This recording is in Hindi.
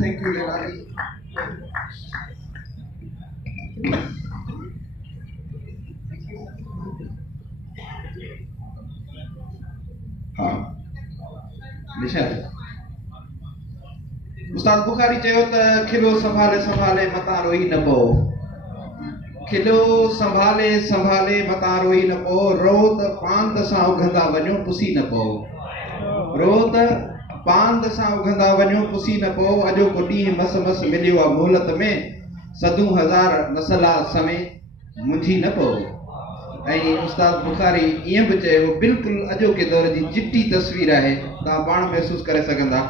Thank you, Lelani. हाँ, निशान। उस्ताद बुखारी चयो त खिलो संभाले संभाले मता रोई न पो। खिलो संभाले संभाले मता रोई न पो। रो त पांद सां उघंदा वञो पुसी न पो। रो त पांद सां उघंदा वञो पुसी न पो। अॼोको ॾींहुं मस मस मिलियो आहे मोहलत में। सदूं हज़ार मसला समय मुंझी न पो। ऐं उस्ताद बुखारी ईअं बि चयो बिल्कुलु अॼोके दौर जी चिटी तस्वीर आहे। तव्हां पाण महसूस करे सघंदा।